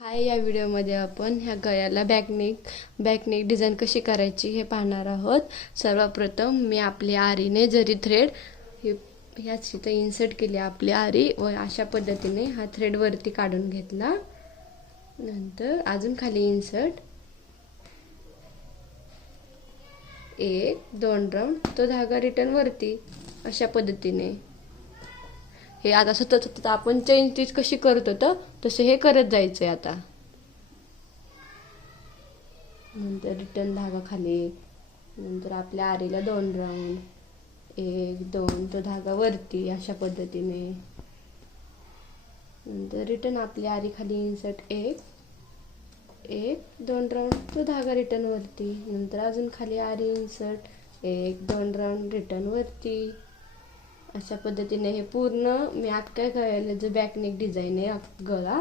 हाय, या व्हिडिओमध्ये आपण ह्या गळ्याला बॅकनेक डिझाईन कशी करायची हे पाहणार आहोत. सर्वप्रथम मी आपली आरीने जरी थ्रेड ह्याच इथं इन्सर्ट केली आपली आरी व अशा पद्धतीने हा थ्रेड वरती काढून घेतला. नंतर अजून खाली इन्सर्ट, एक दोन राऊंड, तो धागा रिटर्न वरती अशा पद्धतीने. हे आता सतत आपण चेन स्टिच कशी करत होतो तसे हे करत जायचंय. आता नंतर रिटर्न धागा खाली, नंतर आपल्या आरीला दोन राऊंड, एक दोन, तो धागा वरती अशा पद्धतीने. नंतर रिटर्न आपली आरी खाली इन्सर्ट, एक दोन राऊंड, तो धागा रिटर्न वरती. नंतर अजून खाली आरी इन्सर्ट, एक दोन राऊंड, रिटर्न वरती अशा पद्धतीने. हे पूर्ण मी आता काय करायला, जो बॅकनेक डिझाईन आहे गळा,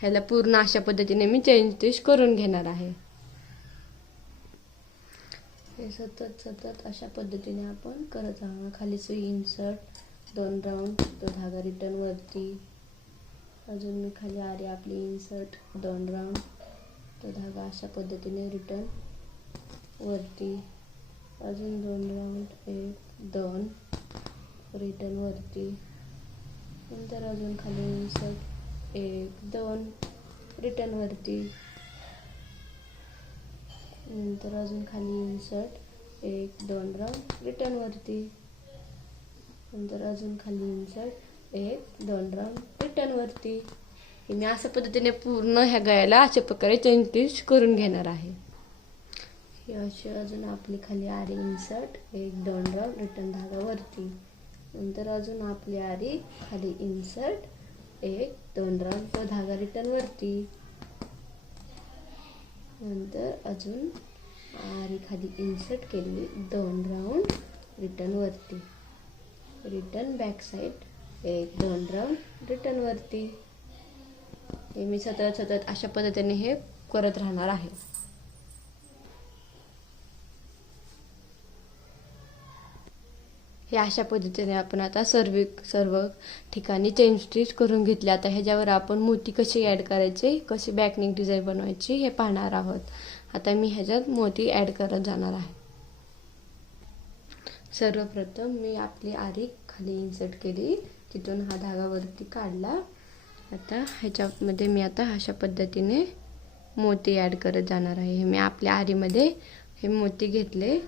ह्याला पूर्ण अशा पद्धतीने मी चेन स्टिच करून घेणार आहे. हे सतत अशा पद्धतीने आपण करत राहणार. खाली सुई इन्सर्ट, दोन राऊंड, तो धागा रिटर्न वरती. अजून मी खाली आरी आपली इन्सर्ट, दोन राऊंड, तो धागा अशा पद्धतीने रिटर्न वरती. अजून दोन राऊंड, एक दोन, रिटर्न वरती. नंतर अजून खाली इन्सर्ट, एक दोन, रिटर्न वरती. नंतर अजून खाली इन्सर्ट, एक दोन राऊंड, रिटर्न वरती. नंतर अजून खाली इन्सर्ट, एक दोन राऊंड, रिटर्न वरती. मी अशा पद्धतीने पूर्ण ह्या गळ्याला अशा प्रकारे चेन स्टिच करून घेणार आहे. ही अशी अजून आपली खाली आरी इन्सर्ट, एक दोन राऊंड, रिटर्न धागा वरती. नंतर अजून आपली आरी खाली इन्सर्ट, एक दोन राऊंड, तो धागा रिटर्न वरती. नंतर अजून आरी खाली इन्सर्ट केली, दोन राऊंड, रिटर्न वरती. रिटर्न बॅक साइड, एक दोन राऊंड, रिटर्न वरती. हे मी सतत अशा पद्धतीने हे करत राहणार आहे. हे अशा पद्धतीने आपण आता सर्व ठिकाणी चेन स्टिच करून घेतले. आता ह्याच्यावर आपण मोती कशी ॲड करायचे, कशी बॅकनेक डिझाईन बनवायची हे पाहणार आहोत. आता मी ह्याच्यात मोती ॲड करत जाणार आहे. सर्वप्रथम मी आपली आरी खाली इन्सर्ट केली, तिथून हा धागा वरती काढला. आता ह्याच्यामध्ये मी आता अशा पद्धतीने मोती ॲड करत जाणार आहे. मी आपल्या आरीमध्ये हे मोती घेतले.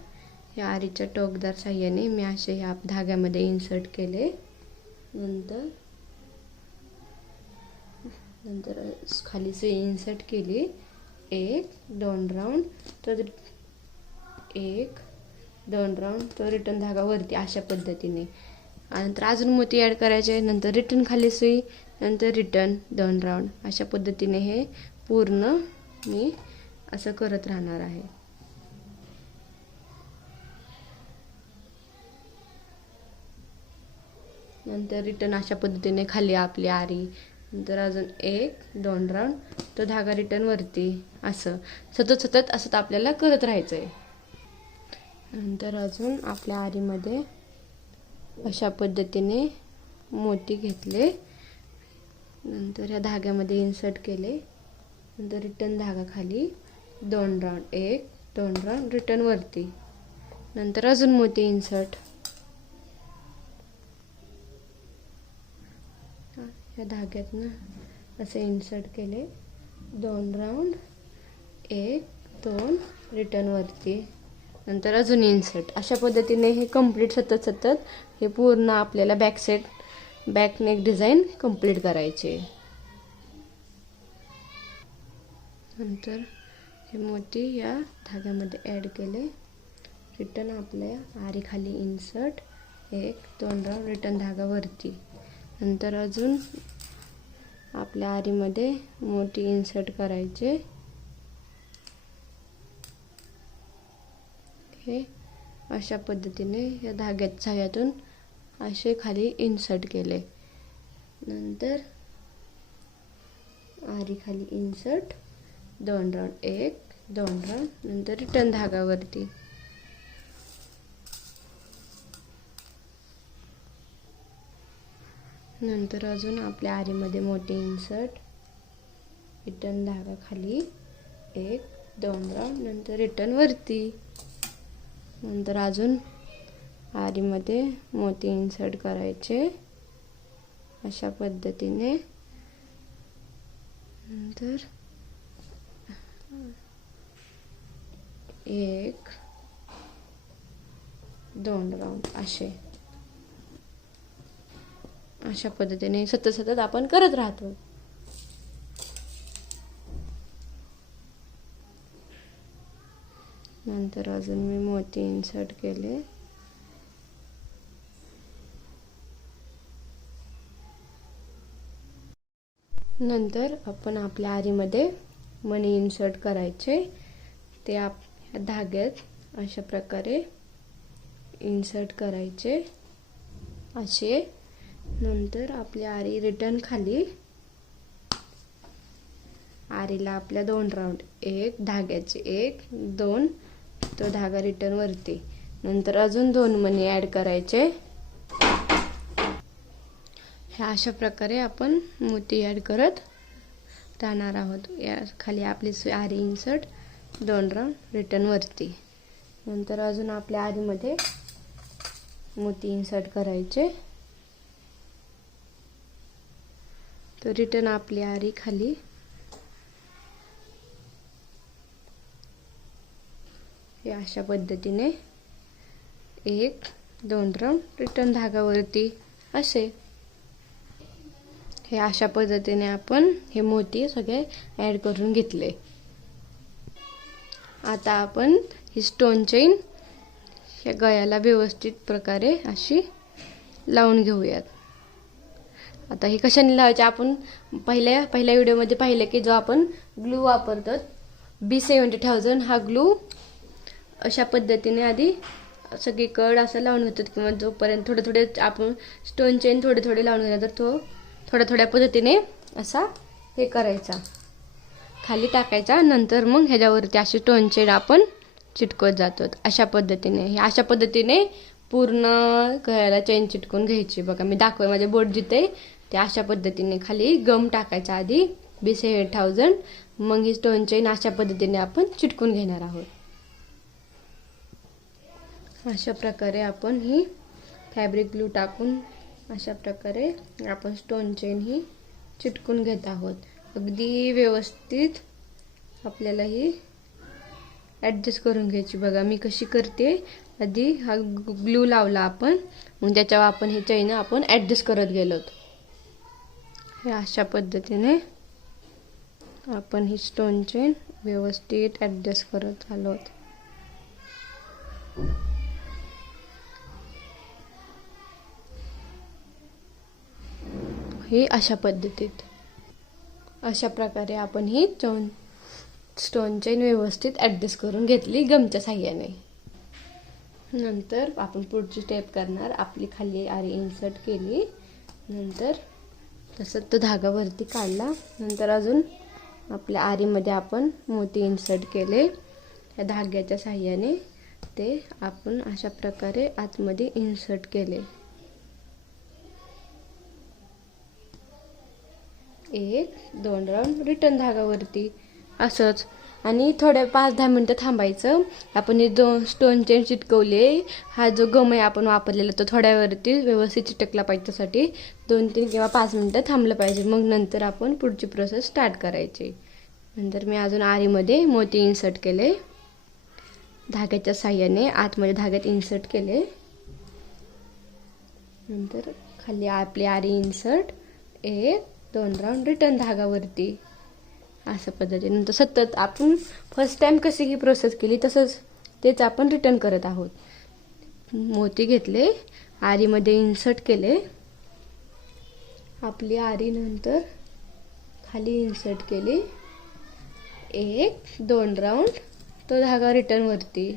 या आरीच्या टोकदार साह्याने मी असे ह्या धाग्यामध्ये इन्सर्ट केले. नंतर खाली सुई इन्सर्ट केली, एक दोन राऊंड, तर एक दोन राऊंड, तो रिटर्न धागा वरती अशा पद्धतीने. नंतर अजून मोती ॲड करायचे. नंतर रिटर्न खाली सुई, नंतर रिटर्न दोन राऊंड अशा पद्धतीने हे पूर्ण मी असं करत राहणार आहे. नंतर रिटर्न अशा पद्धतीने खाली आपली आरी. नंतर अजून एक दोन राऊंड, तो धागा रिटर्न वरती. असं सतत असं आपल्याला करत राहायचं आहे. नंतर अजून आपल्या आरीमध्ये अशा पद्धतीने मोती घेतले. नंतर ह्या धाग्यामध्ये इन्सर्ट केले. नंतर रिटर्न धागा खाली, दोन राऊंड, एक दोन राऊंड, रिटर्न वरती. नंतर अजून मोती इन्सर्ट, या धाग्यातनं असे इन्सर्ट केले, दोन राऊंड, एक दोन, रिटर्न वरती. नंतर अजून इन्सर्ट. अशा पद्धतीने हे कंप्लीट सतत हे पूर्ण आपल्याला बॅकनेक डिझाईन कंप्लीट करायचे. नंतर हे मोती या धाग्यामध्ये ॲड केले. रिटर्न आपल्या आरी खाली इन्सर्ट, एक दोन राऊंड, रिटर्न धागा वरती. नंतर अजून आपल्या आरीमध्ये मोती इन्सर्ट करायचे. हे अशा पद्धतीने या धाग्यात साह्यातून असे खाली इन्सर्ट केले. नंतर आरी खाली इन्सर्ट, दोन राऊंड, एक दोन राऊंड, नंतर रिटर्न धागा वरती. नंतर अजून आपल्या आरीमध्ये मोती इन्सर्ट, रिटर्न धागा खाली 1 2 राऊंड, नंतर रिटर्न वरती. नंतर अजून आरीमध्ये मोती इन्सर्ट करायचे अशा पद्धतीने. नंतर 1 2 राऊंड अशा पद्धतीने सतत आपण करत राहतो. नंतर अजून मी मोती इन्सर्ट केले. नंतर आपण आपल्या आरीमध्ये मणी इन्सर्ट करायचे. ते आप धाग्यात अशा प्रकारे इन्सर्ट करायचे असे. नंतर आपली आरी रिटर्न खाली, आरीला आपल्या 2 राऊंड, 1 धाग्याचे 1 2, तो धागा रिटर्न वरती. नंतर अजून 2 मणी ऍड करायचे. ह्या अशा प्रकारे आपण मोती ऍड करत राहणार आहोत. या खाली आपली आरी इन्सर्ट, 2 राऊंड, रिटर्न वरती. नंतर अजून आपल्या आरीमध्ये मोती इन्सर्ट करायचे. तो रिटर्न आपली आरी खाली, हे अशा पद्धतीने 1 2 राऊंड, रिटर्न धागावरती असे. हे अशा पद्धतीने आपण हे मोती सगळे ऍड करून घेतले. आता आपण ही स्टोन चेन या गळ्याला व्यवस्थित प्रकारे अशी लावून घेऊयात. आता ही कशाने लावायची, आपण पहिल्या व्हिडिओमध्ये पाहिलं की जो आपण ग्लू वापरतो B70,000, हा ग्लू अशा पद्धतीने आधी सगळीकडे असं लावून घेतात, किंवा जोपर्यंत थोडे आपण स्टोन चेन थोडे लावून घेतला तर तो थोड्या पद्धतीने असा हे करायचा, खाली टाकायचा. नंतर मग ह्याच्यावरती अशी स्टोन चेन आपण चिटकवत जातो अशा पद्धतीने पूर्ण गळ्याला चेन चिटकून घ्यायची. बघा मी दाखवते, माझे बोट जिथे ते अशा पद्धतीने खाली गम टाकायचा आधी B70,000, मग ही स्टोन चेन अशा पद्धतीने आपण चिटकून घेणार आहोत. अशा प्रकारे आपण ही फॅब्रिक ग्लू टाकून अशा प्रकारे आपण स्टोन चेन ही चिटकून घेत आहोत. अगदी व्यवस्थित आपल्याला ही ॲडजस्ट करून घ्यायची. बघा मी कशी करते, आधी हा ग्लू लावला आपण, मग त्याच्यावर आपण हे चेन आपण ॲडजस्ट करत गेलो. हे अशा पद्धतीने आपण ही स्टोन चेन व्यवस्थित ॲडजस्ट करत आलोत. हे अशा पद्धतीत अशा प्रकारे आपण ही स्टोन चेन व्यवस्थित ॲडजस्ट करून घेतली गमच्या साह्याने. नंतर आपण पुढची स्टेप करणार. आपली खाली आरी इन्सर्ट केली, नंतर तसंच तो धागा वरती काढला. नंतर अजून आपल्या आरीमध्ये आपण मोती इन्सर्ट केले. या धाग्याच्या साह्याने ते आपण अशा प्रकारे आतमध्ये इन्सर्ट केले. 1 2 राऊंड, रिटर्न धागावरती असंच. आणि थोड्या 5-10 मिनटं थांबायचं. आपण हे 2 स्टोन चेन चिटकवले, हा जो गम आहे आपण वापरलेला तो थोड्यावरती व्यवस्थित चिटकला पाहिजे, त्यासाठी 2-3 किंवा 5 मिनटं थांबलं पाहिजे. मग नंतर आपण पुढची प्रोसेस स्टार्ट करायची. नंतर मी अजून आरीमध्ये मोती इन्सर्ट केले, धाग्याच्या साह्याने आतमध्ये धाग्यात इन्सर्ट केले. नंतर खाली आपली आरी इन्सर्ट, 1 2 राऊंड, रिटर्न धागावरती अशा पद्धतीने. नंतर सतत आपण फर्स्ट टाइम कशी ही प्रोसेस केली तसंच तेच आपण रिटर्न करत आहोत. मोती घेतले, आरीमध्ये इन्सर्ट केले, आपली आरी नंतर खाली इन्सर्ट केली, 1 2 राऊंड, तो धागा रिटर्न वरती.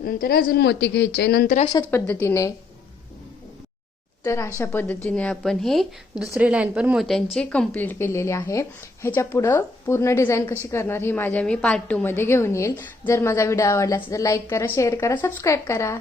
नंतर अजून मोती घ्यायचे. नंतर अशाच पद्धतीने. तर अशा पद्धतीने आपण ही दुसरी लाईन पण मोत्यांची कंप्लीट केलेली आहे. ह्याच्या पुढं पूर्ण डिझाईन कशी करणार ही मी पार्ट 2 मध्ये घेऊन येईल. जर माझा व्हिडिओ आवडला असेल तर लाईक करा, शेअर करा, सबस्क्राईब करा.